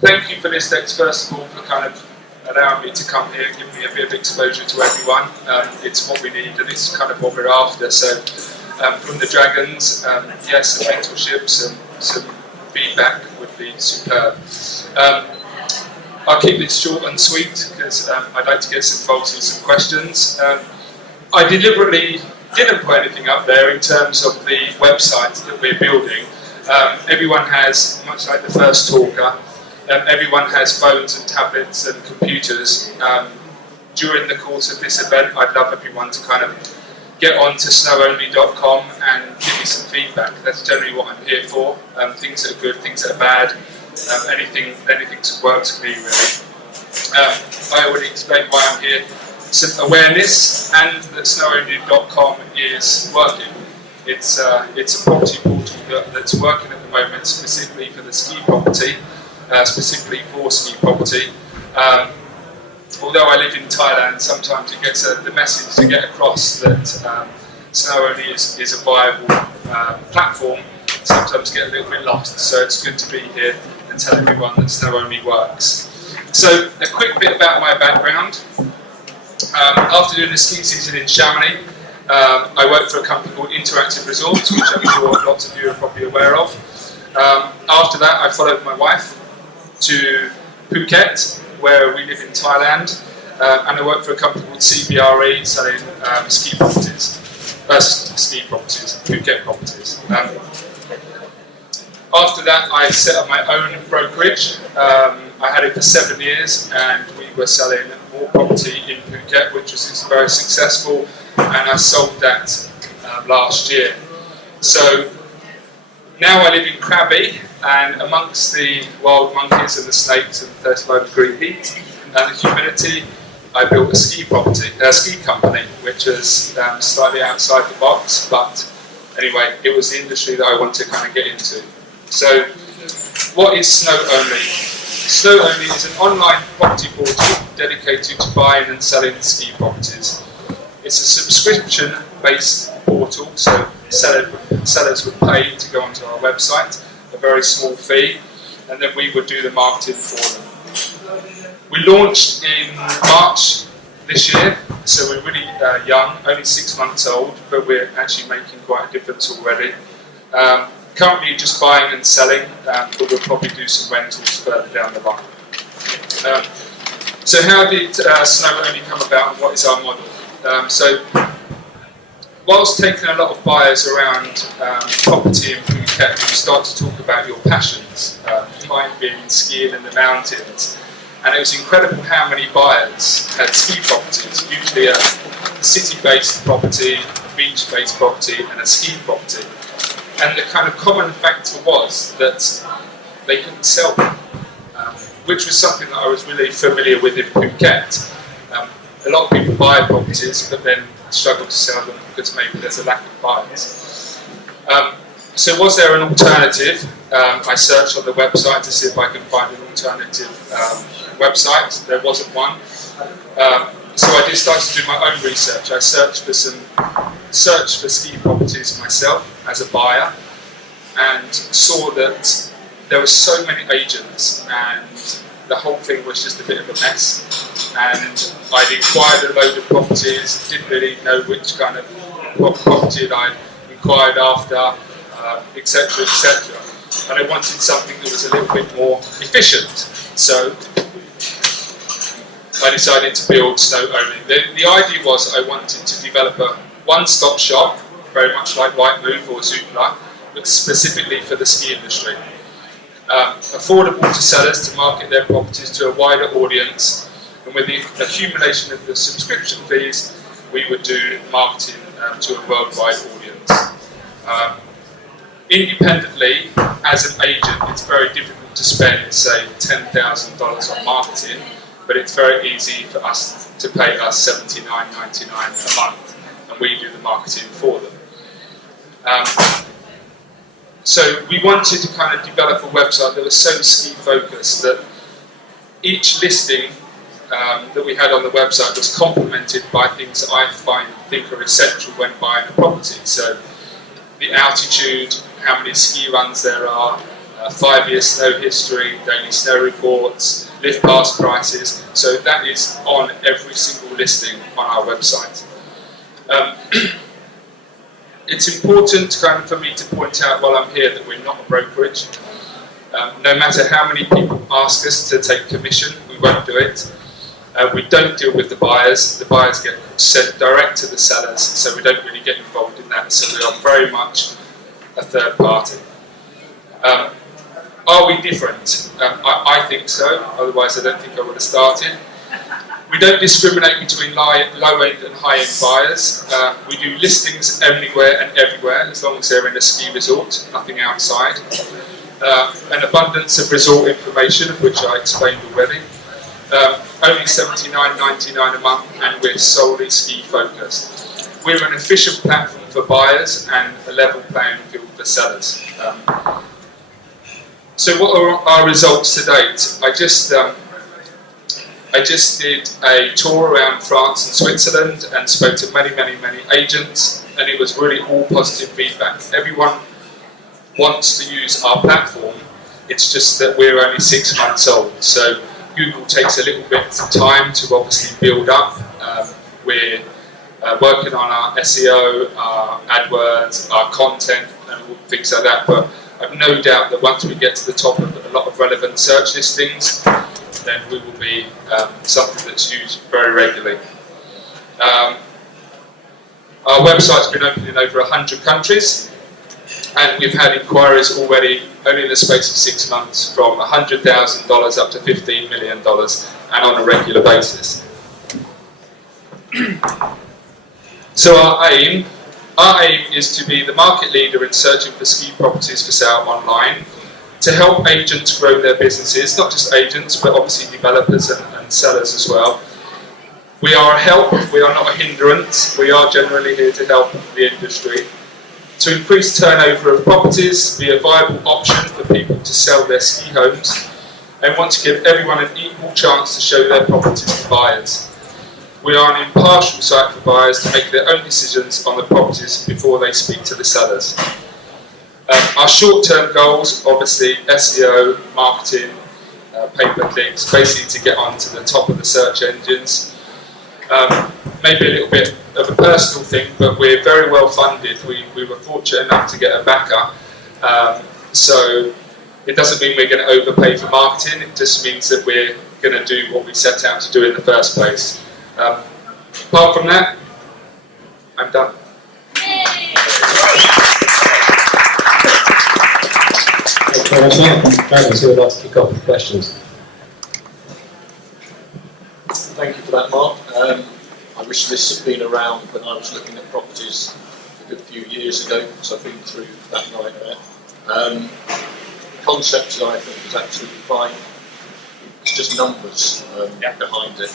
thank you for Listex, first of all, for kind of allowing me to come here and give me a bit of exposure to everyone. It's what we need, and it's kind of what we're after. So, from the Dragons, yes, some mentorships and some feedback would be superb. I'll keep this short and sweet because I'd like to get involved in some questions. I deliberately didn't put anything up there in terms of the website that we're building. Everyone has, much like the first talker, everyone has phones and tablets and computers. During the course of this event, I'd love everyone to kind of get on to SnowOnly.com and give me some feedback. That's generally what I'm here for. Things that are good, things that are bad, anything that works for me, really. I already explained why I'm here. Some awareness, and that SnowOnly.com is working. It's a property portal that's working at the moment, specifically for the ski property, specifically for ski property. Although I live in Thailand, sometimes it gets the message to get across that SnowOnly is a viable platform. Sometimes get a little bit lost, so it's good to be here and tell everyone that SnowOnly works. So a quick bit about my background. After doing the ski season in Chamonix, I worked for a company called Interactive Resorts, which I'm sure lots of you are probably aware of. After that, I followed my wife to Phuket, where we live in Thailand, and I worked for a company called CBRE, selling ski properties, Phuket properties. After that, I set up my own brokerage. I had it for 7 years, and we were selling more property in Phuket, which was very successful, and I sold that last year. So now I live in Krabi, and amongst the wild monkeys and the snakes and 35-degree heat and the humidity, I built a ski company, which was slightly outside the box, but anyway, it was the industry that I wanted to kind of get into. So, what is SnowOnly? SnowOnly is an online property portal dedicated to buying and selling ski properties. It's a subscription-based portal, so sellers would pay to go onto our website, a very small fee, and then we would do the marketing for them. We launched in March this year, so we're really young, only 6 months old, but we're actually making quite a difference already. Currently just buying and selling, but we'll probably do some rentals further down the line. So how did SnowOnly come about, and what is our model? So whilst taking a lot of buyers around property in Phuket, you start to talk about your passions, climbing, skiing in the mountains, and it was incredible how many buyers had ski properties, usually a city-based property, a beach-based property, and a ski property. And the kind of common factor was that they couldn't sell them, which was something that I was really familiar with in Phuket. A lot of people buy properties but then struggle to sell them because maybe there's a lack of buyers. So was there an alternative? I searched on the website to see if I could find an alternative website. There wasn't one. So I just started to do my own research. I searched for ski properties myself as a buyer, and saw that there were so many agents, and the whole thing was just a bit of a mess. And I'd inquired a load of properties, didn't really know which kind of property I'd inquired after, etc., etc. And I wanted something that was a little bit more efficient. So I decided to build SnowOnly. The idea was I wanted to develop a one-stop shop, very much like Lightfoot or Zoopla, but specifically for the ski industry. Affordable to sellers to market their properties to a wider audience, and with the accumulation of the subscription fees, we would do marketing to a worldwide audience. Independently, as an agent, it's very difficult to spend, say, $10,000 on marketing, but it's very easy for us to pay us $79.99 a month, and we do the marketing for them. So we wanted to kind of develop a website that was so ski focused that each listing that we had on the website was complemented by things that I think are essential when buying a property. So the altitude, how many ski runs there are, 5-year snow history, daily snow reports, lift pass prices. So that is on every single listing on our website. It's important for me to point out while I'm here that we're not a brokerage. No matter how many people ask us to take commission, we won't do it. We don't deal with the buyers. The buyers get sent direct to the sellers, so we don't really get involved in that. So we are very much a third party. Are we different? I think so, otherwise I don't think I would have started. We don't discriminate between low-end and high-end buyers. We do listings anywhere and everywhere, as long as they're in a ski resort, nothing outside. An abundance of resort information, which I explained already. Only $79.99 a month, and we're solely ski focused. We're an efficient platform for buyers and a level playing field for sellers. So what are our results to date? I just did a tour around France and Switzerland and spoke to many agents, and it was really all positive feedback. Everyone wants to use our platform, it's just that we're only 6 months old, so Google takes a little bit of time to obviously build up. We're working on our SEO, our AdWords, our content and all things like that, but I've no doubt that once we get to the top of a lot of relevant search listings, then we will be something that's used very regularly. Our website's been open in over 100 countries, and we've had inquiries already, only in the space of 6 months, from $100,000 up to $15 million, and on a regular basis. So our aim is to be the market leader in searching for ski properties for sale online, to help agents grow their businesses, not just agents, but obviously developers and sellers as well. We are a help, we are not a hindrance, we are generally here to help the industry. To increase turnover of properties, be a viable option for people to sell their ski homes, and want to give everyone an equal chance to show their properties to buyers. We are an impartial site for buyers to make their own decisions on the properties before they speak to the sellers. Our short-term goals, obviously SEO, marketing, pay-per-clicks, basically to get onto the top of the search engines. Maybe a little bit of a personal thing, but we're very well funded. We were fortunate enough to get a backer, so it doesn't mean we're going to overpay for marketing, it just means that we're going to do what we set out to do in the first place. Apart from that, I'm done. Thank you very much, Mark. Dragons, who would like to kick off with questions? Thank you for that, Mark. I wish this had been around when I was looking at properties a good few years ago, because I've been through that nightmare. The concept, I think, is absolutely fine. It's just numbers behind it.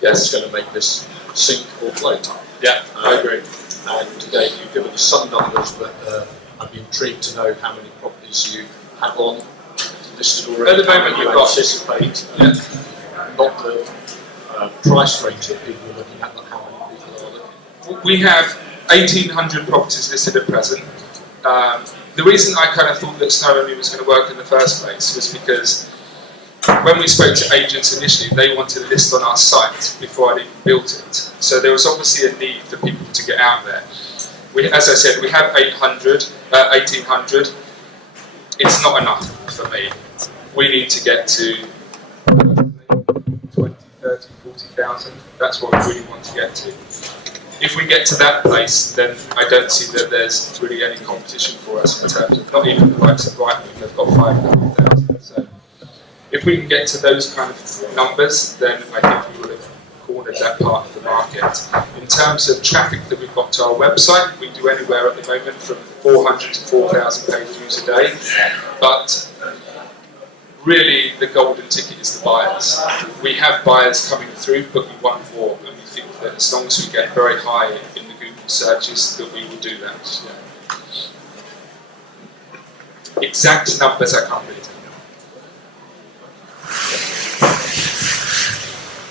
That's going to make this sink or float. Yeah, I agree. And again, you've given us some numbers, but I'd be intrigued to know how many properties you have on listed already. At the moment, you we've got anticipate, not the price range that people are looking at, but how many people are looking. We have 1,800 properties listed at present. The reason I kind of thought that SnowOnly was going to work in the first place was because when we spoke to agents initially, they wanted to list on our site before I'd even built it. So there was obviously a need for people to get out there. As I said, we have 1,800. It's not enough for me. We need to get to 20, 30, 40,000. That's what we really want to get to. If we get to that place, then I don't see that there's really any competition for us in terms of, not even the likes of Lightfoot, they've got 5,500. So if we can get to those kind of numbers, then I think we will have cornered that part of the market. In terms of traffic that we've got to our website, we do anywhere at the moment from 400 to 4,000 page views a day. But really, the golden ticket is the buyers. We have buyers coming through, but we want more, and we think that as long as we get very high in the Google searches, that we will do that. Yeah. Exact numbers I can't really tell you.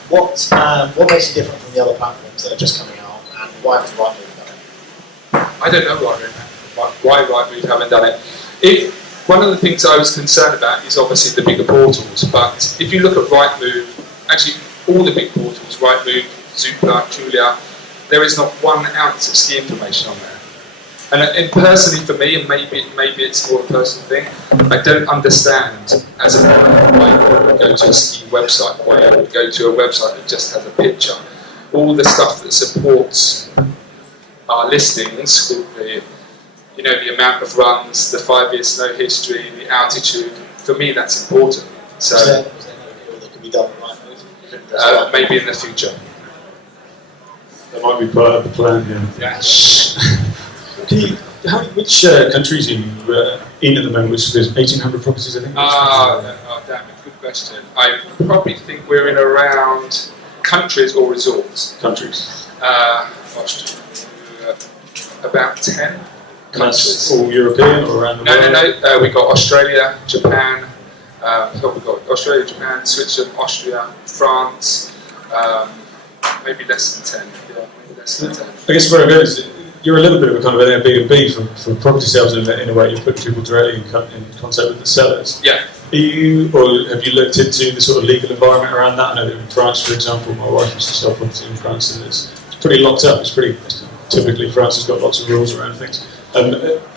What makes you different from the other platforms that are just coming out, and why have Rightmove done it? I don't know why Rightmove haven't done it. one of the things I was concerned about is obviously the bigger portals, but if you look at Rightmove, actually all the big portals, Rightmove, Zoopla, Julia, there is not 1 ounce of ski information on there. And personally for me, and maybe it's more a personal thing, I don't understand as a fan why I would go to a ski website, why I would go to a website that just has a picture. All the stuff that supports our listings, with the, you know, the amount of runs, the 5-year snow history, the altitude, for me that's important. So Is there no deal that can be done right now? maybe in the future. That might be part of the plan, yeah. Yeah. Which countries are you in at the moment? Which there's 1,800 properties, I think. Oh, damn it, good question. I probably think we're in around countries or resorts. Countries. About 10 countries. All European or around the world? No. We got Australia, Japan. So we got Australia, Japan, Switzerland, Austria, France. Maybe less than 10. Yeah, maybe less than 10. I guess where I go is you're a little bit of a kind of an Airbnb for property sales in a way. You're putting people directly in contact with the sellers. Yeah. Are you, or have you looked into the sort of legal environment around that? I know that in France, for example, my wife used to sell property in France, and it's pretty locked up. It's pretty typically France has got lots of rules around things.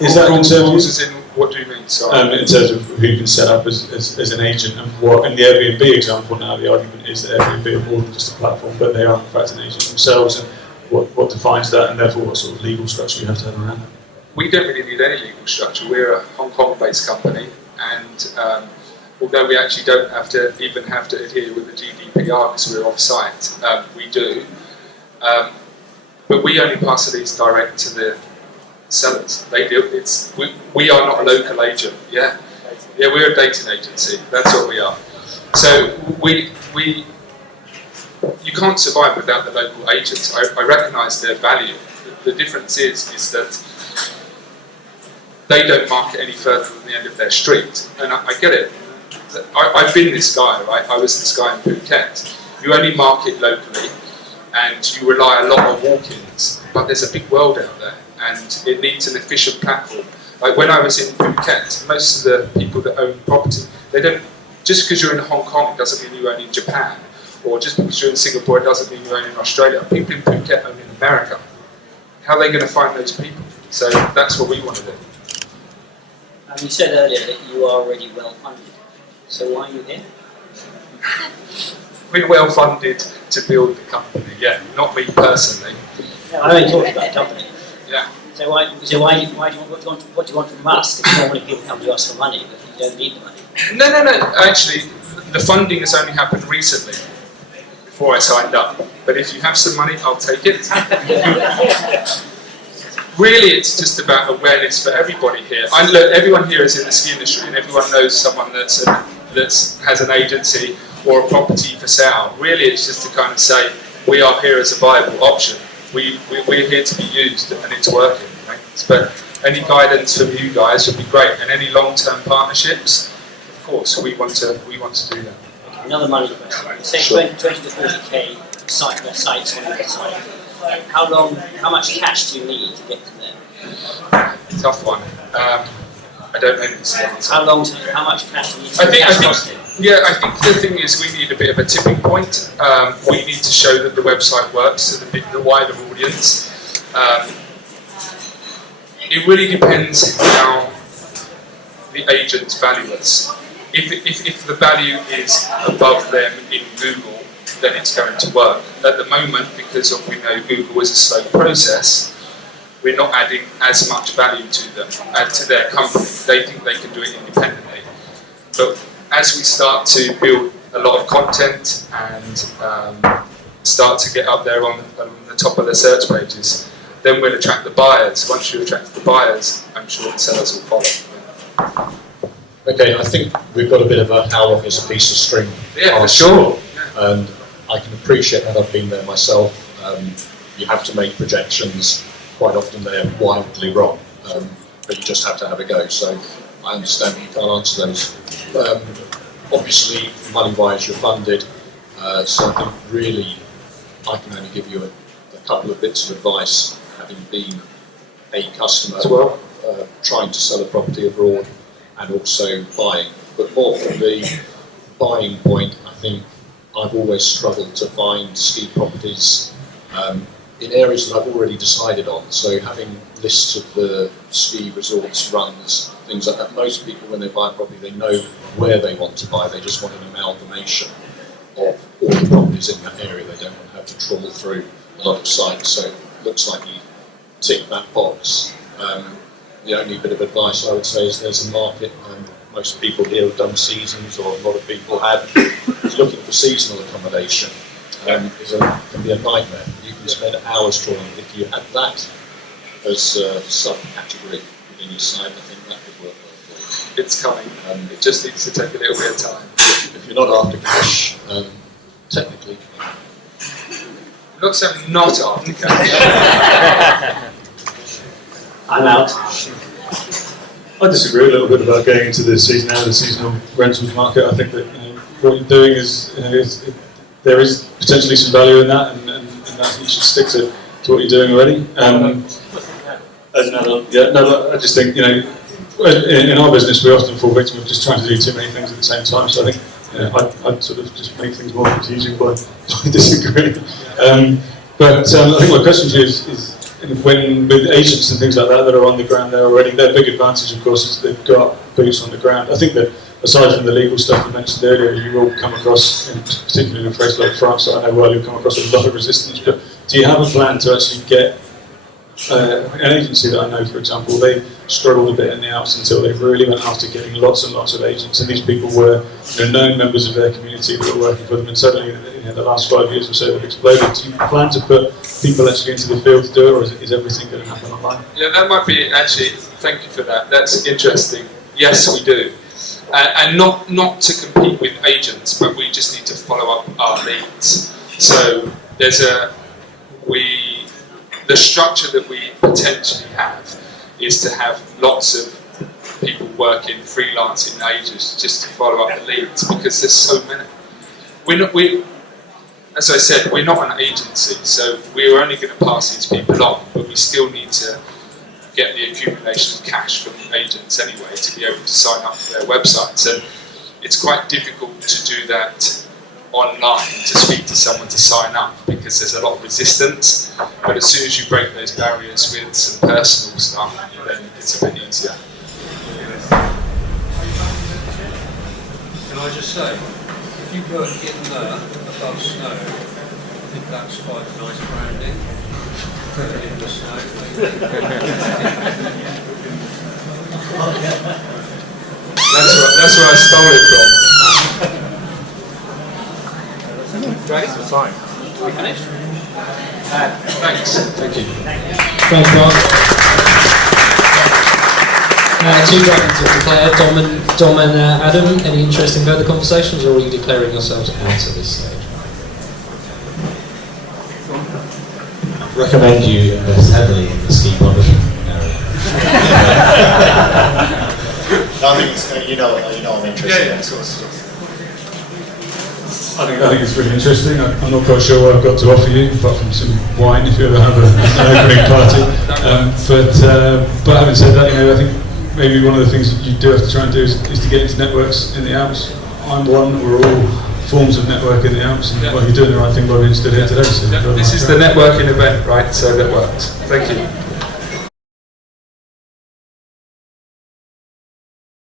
Is that in terms of, what do you mean? Sorry. in terms of who can set up as an agent, and what in the Airbnb example now, the argument is that Airbnb are more than just a platform, but they are in fact an agent themselves, and what defines that, and therefore what sort of legal structure you have to have around that? We don't really need any legal structure. We're a Hong Kong-based company, and although we actually don't have to adhere with the GDPR because we're off-site, we do. But we only pass the leads direct to the sellers. They do. We are not a local agent. Yeah, we're a dating agency. That's what we are. So you can't survive without the local agents. I recognise their value. The difference is that they don't market any further than the end of their street, and I get it. I've been this guy, right? I was this guy in Phuket. You only market locally, and you rely a lot on walk-ins. But there's a big world out there, and it needs an efficient platform. Like when I was in Phuket, most of the people that own property, they don't. Just because you're in Hong Kong, it doesn't mean you own in Japan, or just because you're in Singapore, it doesn't mean you own in Australia. People in Phuket own in America. How are they going to find those people? So that's what we want to do. You said earlier that you are already well funded. So why are you here? We're well funded to build the company. Yeah, not me personally. No, I only talked about the company. Yeah. So why do you want, what do you want from us? Because normally people come to us for money, but you don't need the money. No. Actually, the funding has only happened recently, before I signed up. But if you have some money, I'll take it. Really, it's just about awareness for everybody here. Look, everyone here is in the ski industry, and everyone knows someone that has an agency or a property for sale. Really, it's just to kind of say, we are here as a viable option. We're here to be used, and it's working. Right? But any guidance from you guys would be great, and any long-term partnerships, of course, we want to do that. Another money question. Say 20 to 40k sites on your site. How much cash do you need to get to there? Tough one. I don't know this answer. How much cash do you need to get? I think the thing is we need a bit of a tipping point. We need to show that the website works to the wider audience. It really depends how the agents value us. If the value is above them in Google, then it's going to work. At the moment, because we know Google is a slow process, we're not adding as much value to them, to their company. They think they can do it independently. But as we start to build a lot of content and start to get up there on the top of the search pages, then we'll attract the buyers. Once you attract the buyers, I'm sure the sellers will follow. Okay, I think we've got a bit of a how long is a piece of string. Yeah, for sure. And I can appreciate that. I've been there myself. You have to make projections. Quite often they're wildly wrong, but you just have to have a go. So I understand you can't answer those. Obviously, money-wise, you're funded. So I think really I can only give you a couple of bits of advice, having been a customer as well, trying to sell a property abroad. and also buying. But more from the buying point, I think I've always struggled to find ski properties in areas that I've already decided on. So having lists of the ski resorts, runs, things like that. Most people, when they buy a property, they know where they want to buy. They just want an amalgamation of all the properties in that area. They don't want to have to trawl through a lot of sites. So it looks like you tick that box. The only bit of advice I would say is there's a market, and most people here have done seasons, or a lot of people have, is looking for seasonal accommodation. Can be a nightmare. You can spend hours trawling. If you had that as a subcategory within your site, I think that could work well for you. It's coming. It just needs to take a little bit of time. If you're not after cash, technically. Not saying not after cash. I'm out. I disagree a little bit about going into the seasonal rentals market. I think that what you're doing is, there is potentially some value in that, and that you should stick to what you're doing already. As another, I just think in our business we often fall victim of just trying to do too many things at the same time. So I think I'd sort of just make things more confusing by disagreeing. But I think my question to you is when with agents and things like that are on the ground there already, their big advantage, of course, is they've got boots on the ground. I think that aside from the legal stuff you mentioned earlier, you will come across, particularly in a place like France, I know well, you'll come across a lot of resistance. But do you have a plan to actually get an agency that I know, for example, they struggled a bit in the Alps until they really went after getting lots and lots of agents, and these people were known members of their community that were working for them, and suddenly in the last 5 years or so they've exploded. Do you plan to put people actually into the field to do it, or is everything going to happen online? Yeah, that might be actually, thank you for that, that's interesting. Yes, we do. And not to compete with agents, but we just need to follow up our leads. So there's the structure that we potentially have is to have lots of people working, freelancing agents just to follow up the leads, because there's so many. As I said, we're not an agency, so we're only going to pass these people on, but we still need to get the accumulation of cash from the agents anyway to be able to sign up to their websites. And it's quite difficult to do that online, to speak to someone to sign up, because there's a lot of resistance. But as soon as you break those barriers with some personal stuff, then it's a bit easier. Can I just say, if you put in there above snow, I think that's quite a nice branding. Put it in the snow. That's where I stole it from. Thanks for time. We finished? Thanks. Thank you. Thanks, Mark. Two dragons to declare, Dom and Adam. Any interest in further conversations, or are you declaring yourselves out at this stage? Recommend you invest heavily in the ski publishing area. I think it's, I'm interested. Yeah, of course. I think it's really interesting. I'm not quite sure what I've got to offer you, apart from some wine if you ever have an opening party. But having said that, I think maybe one of the things that you do have to try and do is to get into networks in the Alps. I'm one. We're all forms of network in the Alps, and you're doing the right thing by being stood here today. So this is the networking event, right? So that works. Thank you.